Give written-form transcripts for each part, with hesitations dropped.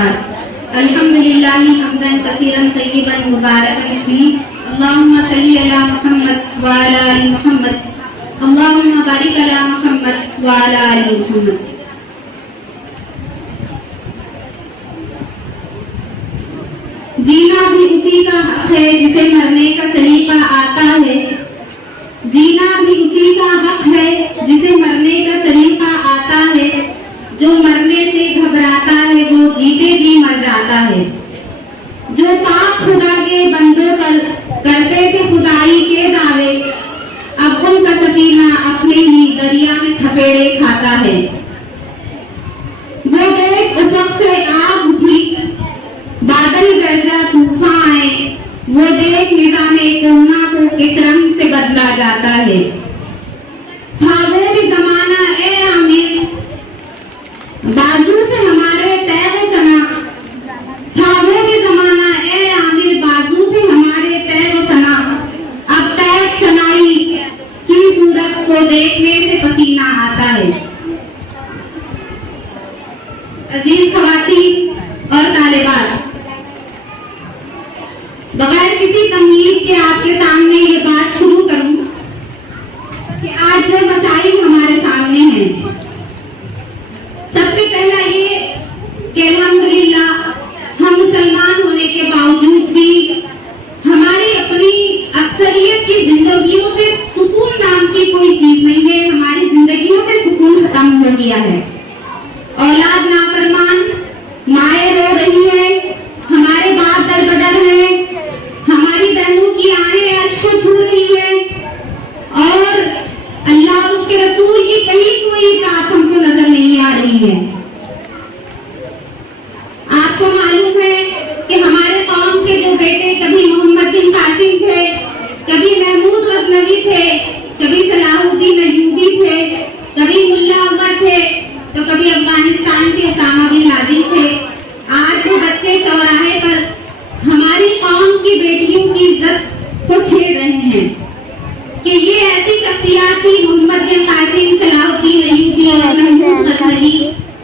बाद अल्हम्दुलिल्लाहि हम्दन कसीरन तय्यिबन मुबारकन फीह अल्लाहुम्मा सल्ली अला मुहम्मद व अला आलि मुहम्मद अल्लाहुम्मा बारिक अला मुहम्मद व अला आलि मुहम्मद। जीना भी उसी का हक है जिसे मरने का सलीका आता है। जीना भी उसी का हक है जिसे मरने का सलीका आता है। जो मरने से घबराता है वो जीते जी मर जाता है। जो पाक खुदा के बंदों पर करते थे खुदाई के दावे, अब उनका सफीना अपने ही दरिया में थपेड़े खाता है। वो देख उफक से आग उठी, बादल गरजा तूफान आए, वो देख निजामे कोना को किस रंग से बदला जाता है। था वो भी जमाना ए आमिर, बाजू पे हमारे तैर सना। था वो भी जमाना ए आमिर, बाजू पे हमारे तैर सना। अब तैर सनाई की सूरत को देखने से पसीना आता है। अजीज खवातीन और तालिबात, बगैर किसी तमहीद के आपके सामने ये बात शुरू करूं कि आज जो मसाइल हमारे सामने हैं, सबसे पहला ये कि अल्हम्दुलिल्लाह हम मुसलमान होने के बावजूद भी हमारी अपनी अक्सरियत की जिंदगियों से सुकून नाम की कोई चीज नहीं है। हमारी जिंदगियों से सुकून खत्म हो गया है। औलाद नाफरमान, माए रो रही है, हमारे बाप दरबदर है, हमारी बहनों की आंखें अर्श को छू रही है और अल्लाह और उसके रसूल की कहीं कोई बात हमको नजर नहीं आ रही है। आपको मालूम है कि हमारे कौम के जो बेटे कभी मोहम्मद बिन कासिम थे, कभी महमूद गजनवी थे, कभी सलाहुद्दीन अय्यूबी थे, कभी मुल्ला अमर थे, तो कभी अफगानिस्तान के उसामा बिन लादेन थे। आज वो बच्चे चौराहे पर हमारी कौम की बेटियों की इज्जत को छेड़ रहे हैं कि ये ऐसी शख्सियत थी मोहम्मद बिन कासिम, सलाहुद्दीन अय्यूबी और महमूद गजनवी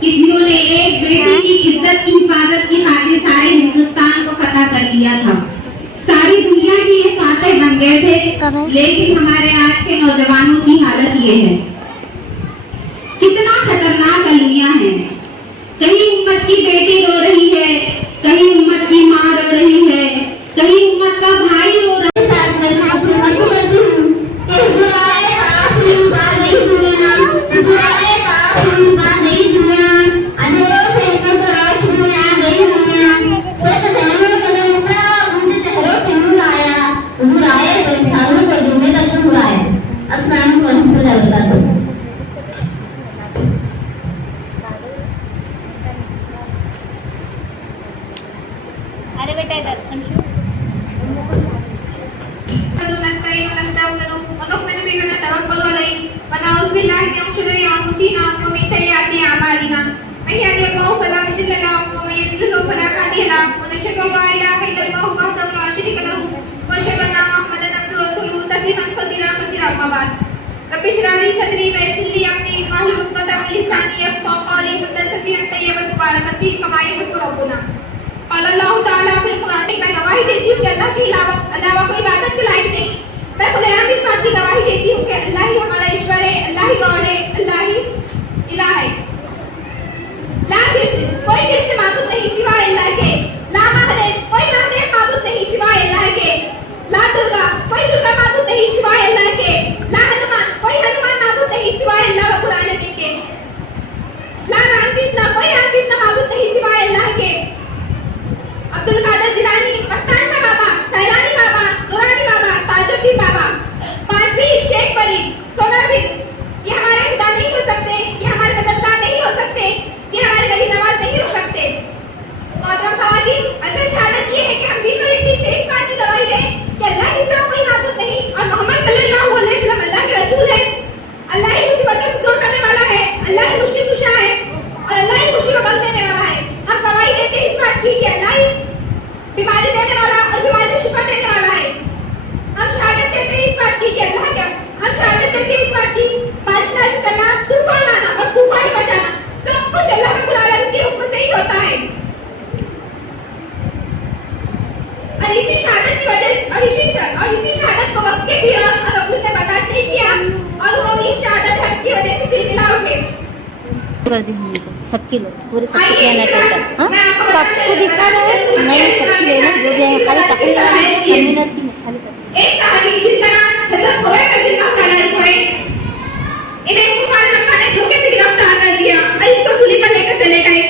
कि जिन्होंने एक बेटी की इज्जत की हिफाजत की खातिर सारे हिंदुस्तान को फतह कर लिया था। सारी दुनिया की ये फातह बन गए थे। लेकिन हमारे आज के नौजवानों की हालत ये है। कितना खतरनाक अलमिया है। कहीं उम्मत की बेटी रो रही है, कहीं उम्मत की माँ रो रही है, कहीं उम्मत का भाई रो रहा है। अरे बेटा इधर अंशु अल्लाह ताला फिर कुरान में गवाही देती हूँ कि अल्लाह के अलावा कोई इबादत के लायक नहीं। मैं खुलेआम इस बात की गवाही देती हूँ कि अल्लाह ही हमारा ईश्वर है, अल्लाह ही गॉड है, अल्लाह ही इलाह है। ला कृष्ण, कोई कृष्ण माबूद नहीं सिवाय अल्लाह के। ला महादेव, कोई महादेव माबूद नहीं सिवाय अल्लाह के। ला दुर्गा, कोई दुर्गा माबूद नहीं सिवाय अल्लाह के। ला हनुमान, कोई हनुमान माबूद नहीं सिवाय अल्लाह व कुरान के। ला रामकृष्ण, कोई रामकृष्ण माबूद नहीं सिवाय अल्लाह के। अब्दुल कादर जिलानी, मस्तान शाह बाबा, सैलानी बाबा, दुरानी बाबा, ताजुद्दीन बाबा, पांचवी शेख फरीद, सोनाबिग, ये हमारे खुदा नहीं हो सकते, ये हमारे मददगार नहीं हो सकते, ये हमारे गरीब नवाज नहीं हो सकते। और इसी शहादत की वजह और इसी शहादत को वक्त के फिर और अबूल ने बर्दाश्त नहीं किया और वो इस शहादत हक की वजह से चिलमिला उठे। कर दी हमने सबके लोग पूरे सबके कहना टोटल हाँ सबको दिखा रहे हैं नहीं सबकी लेना जो भी है खाली तकलीफ वाली कम्युनिटी की खाली एक कहानी जिसका नाम हजरत खोया का जिक्र करना हुए इन्हें मुसाल मक्का ने धोखे से गिरफ्तार कर दिया और इनको सूली पर लेकर चले गए।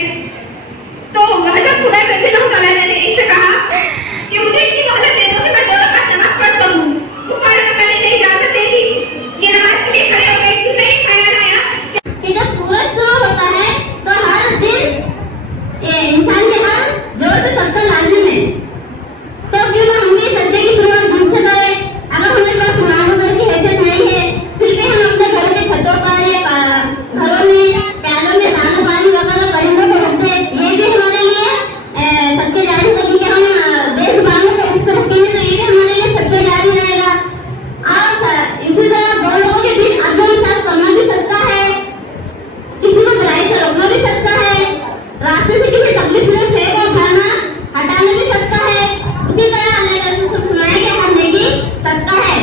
तो हजरत खोया का जिक्र करने ने इनसे कहा कि मुझे इतनी मोहलत दे दो कि मैं 2 रकात नमाज पढ़ सकूं। मुसाल मक्का ने इजाजत दे दी। ये नमाज के लिए खड़े हो गए। किसने ये ख्याल आया कि जब सूरज शुरू होता है तो हर दिन इंसान के हर जोड़ पे सत्ता लाजिम है। तो क्यों ना हम भी सत्ते की शुरुआत ढंग से करें। अगर हमारे पास मुआवजा की हैसियत नहीं है फिर भी हम अपने घर के छतों पर या घरों में प्यालों में दाना पानी वगैरह परिंदों को रख दे। ये भी हमारे लिए सत्य जारी होगी कि हम बेजुबानों को इस तरह के तो ये भी हमारे लिए सत्य जारी रहेगा। और इसी तरह 2 लोगों के बीच अदल इंसाफ करना भी सत्ता है। किसी को बुराई से रोकना भी सकता है। रास्ते से किसी तकलीफ में शय को उठाना हटाना भी सकता है। उसी तरह अल्लाह के रसूल को फरमाया कि हम नेकी सकता है।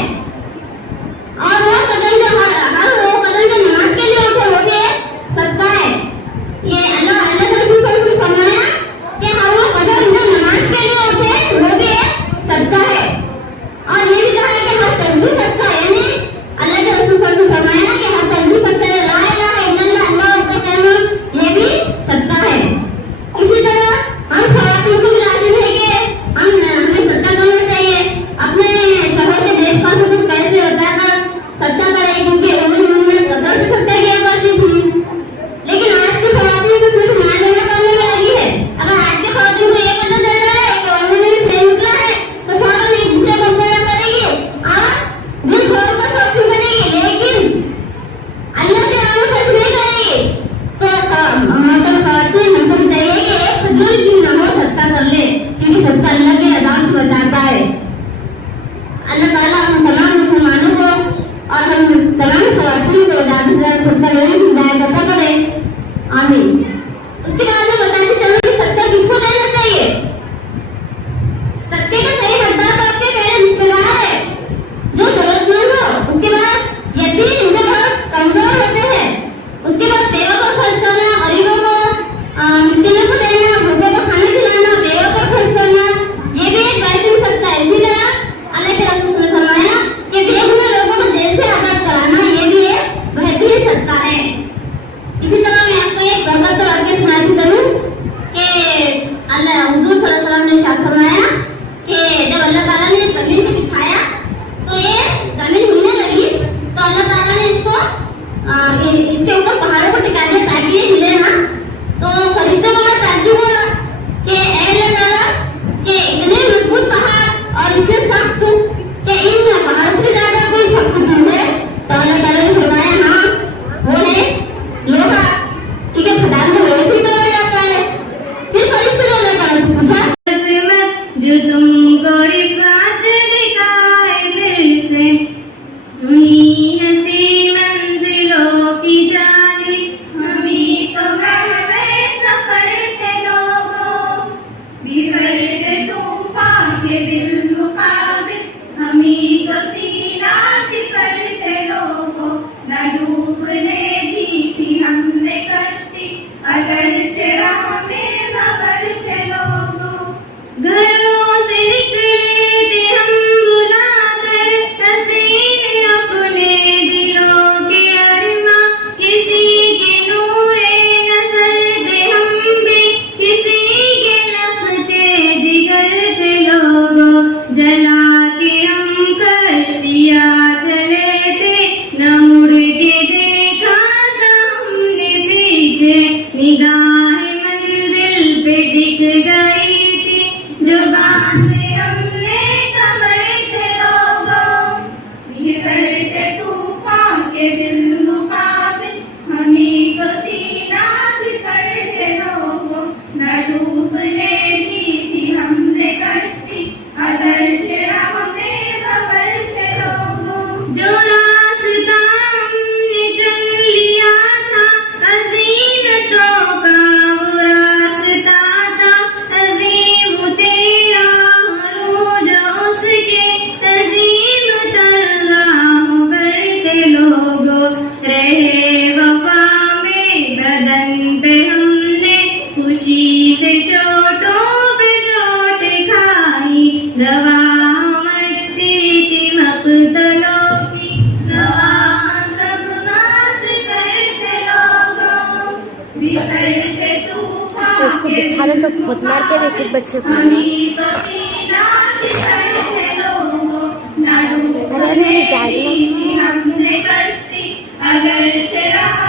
और वो कदम जो हर वो कदम जो नमाज के लिए उठे वो भी सकता है। ये अल्लाह के रसूल को फरमाया कि हर वो कदम जो नमाज के लिए उठे वो भी सकता है। और ये भी कहा है कि हर तस्बीह सकता है। यानी अल्लाह के रसूल को फरमाया कि हर तस्बीह सकता है। ये भी सत्ता है। इसी तरह हम खवातीन को भी लाजिम है कि हमें सत्ता करना चाहिए। अपने शहर के देखभाल को कुछ पैसे बचाकर सत्ता करें क्योंकि उन्होंने कदर से सत्ता किया करती थी। लेकिन आज की खवातीन तो सिर्फ माल जमा करने में लगी है। अगर आज के खवातीन को ये पता चल रहा है कि उन्होंने भी सही निकला है तो फौरन एक दूसरे को प्यार करेगी और दिल खोल कर शॉपिंग करेगी। लेकिन अल्लाह के नाम पर नहीं करेगी तो मतलब खातून हमको भी चाहिए कि एक फजूल की न हो सत्ता कर ले क्योंकि सत्ता अल्लाह के अज़ाब से बचाता है। अल्लाह ताला हम तमाम मुसलमानों को और हम तमाम खातून को ज़्यादा से ज़्यादा सत्ता लेने की हिदायत अता करे। आमीन। उसके बाद में बताते चलो कि सत्ता किसको लेना चाहिए। सत्ते का सही हकदार तो आपके पहले रिश्तेदार है जो जरूरतमंद हो। उसके बाद यतीम जो बहुत कमजोर होते हैं। उसके बाद बेवा पर खर्च करना, गरीबों को मिस्किनों को देना, भूखों को खाना खिलाना, बेवा पर खर्च करना ये भी एक बेहतरीन सत्ता है। इसी तरह अल्लाह के रसूल ने फरमाया कि बेगुनाह लोगों को जेल से आजाद कराना ये भी एक बेहतरीन सत्ता है। इसी तरह मैं आपको एक बरकत तो आगे सुनाती चलूं कि अल्लाह हुजूर सल्लल्लाहु अलैहि वसल्लम ने इरशाद फरमाया कि जब अल्लाह ताला ने जमीन पे बिछाया तो ये जमीन हिलने लगी तो अल्लाह ताला ने इसके ऊपर पहाड़ों को टिका दिया ताकि ये हिले ना। तो फरिश्तों को बड़ा ताज्जुब हुआ कि अल्लाह ताला के इतने मजबूत पहाड़ और इतने सख्त कि इन पहाड़ से ज्यादा कोई सब कुछ है। तो अल्लाह ताला ने फरमाया हाँ वो है लोहा ठीक है खदान में वैसे ही तोड़ा जाता है। फिर फरिश्तों ने अल्लाह ताला से पूछा जो तुमको रिफात दिखाए फिर से उन्हीं हसी मंजिलों की जाने हमी तो महवे सफर के लोगों बिगड़ते तूफान के दिल मुकाबिल हमी तो सीना सिफर के लोगों न डूबने दी थी हमने कश्ती अगर चेहरा हमें भवर के लोगों घरों से निकले थे हम बुलाकर हसीन अपने दिलों के अरमा किसी के नूरे नजर दे हम भी किसी के लखते जिगर थे लोगों जला के हम कश्तियाँ चले थे न मुड़ के देखा था हमने पीछे निगाह मंजिल पे टिक गई जो बांधे हमने कमर के लोगों बिगड़ते तूफान के दिल मुकाबिल हमी को सीना सिफर के लोगों न डूबने दी थी हमने कश्ती अगर शरा हमें भवर के लोगों जो रास्ता हमने चुन लिया था अजीमतों का वो रास्ता था अजीम तेरा से चोटों पे चोट खाई, दवा मट्टी थी मक्तलों की, दवा सब नाश करते लोगों, बिखरते तूफान तो उसको बिठा लो तो खुद मारते हुए कुछ बच्चे को। तो सीधा सिसड़ते लोगों, ना डूबने अरे दी हमने कश्ती, अगर चला